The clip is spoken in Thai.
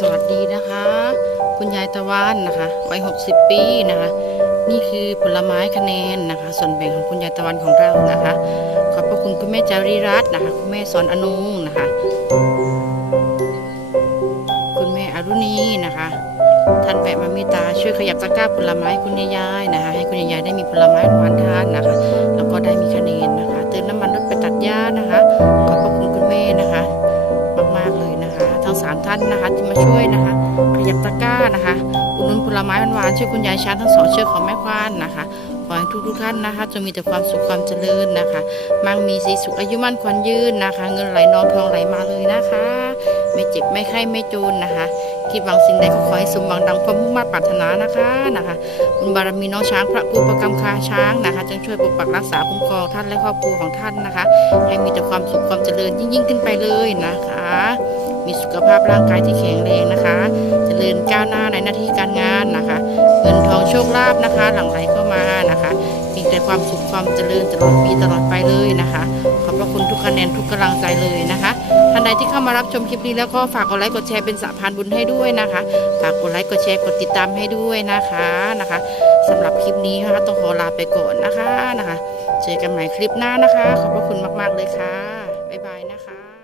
สวัสดีนะคะ คุณยายตะวันนะคะวัย 60 ปีนะคะ นี่คือผลไม้คะแนนนะคะ ส่วนแบ่งของคุณยายตะวันของเรานะคะ ขอบพระคุณคุณแม่จารีรัตน์นะคะ คุณแม่สอนอนงนะคะ คุณแม่อรุณีนะคะท่านแวะมาเมตตาช่วยขยับตะกร้าผลไม้คุณยายๆนะคะ ให้คุณยายๆได้มีผลไม้หวานทานนะคะ แล้วก็ได้มีคะแนนนะคะเติมน้ำมันรถไปตัดหญ้านะคะามท่านนะคะที่มาช่วยนะคะ ขยับตะกร้านะคะอุดหนุนผลไม้หวานๆช่วยคุณยายช้างทั้งสองเชือกของแม่ควานนะคะขอให้ทุกๆท่านนะคะจะมีแต่ความสุขความเจริญนะคะ มั่งมีสีสุขอายุมั่นขวัญยืนนะคะ เงินไหลนองทองไหลมาเลยนะคะ ไม่เจ็บไม่ไข้ไม่จนนะคะคิดหวังสิ่งใดก็ขอให้สมหวังดังความมุ่งมั่นปรารถนานะคะนะคะบุญบารมีน้องช้างพระผู้ประกำคาช้างนะคะจงช่วยปกปักรักษาคุ้มครองท่านและครอบครัวของท่านนะคะ ให้มีแต่ความสุขความเจริญยิ่งๆขึ้นไปเลยนะคะ มีสุขภาพร่างกายที่แข็งแรงนะคะเจริญก้าวหน้าในหน้าที่การงานนะคะ เงินทองโชคลาภนะคะ หลั่งไหลเข้ามานะคะมีแต่ความสุขความเจริญตลอดปีตลอดไปเลยนะคะ ขอบพระคุณทุกคะแนนทุกกำลังใจเลยนะคะท่านใดที่เข้ามารับชมคลิปนี้แล้วก็ฝากกดไลค์กดแชร์เป็นสะพานบุญให้ด้วยนะคะฝากกดไลค์กดแชร์กดติดตามให้ด้วยนะคะนะคะสำหรับคลิปนี้นะคะต้องขอลาไปก่อนนะคะนะคะ เจอกันใหม่คลิปหน้านะคะ ขอบพระคุณมาก ๆ เลยค่ะ บ๊ายบายนะคะ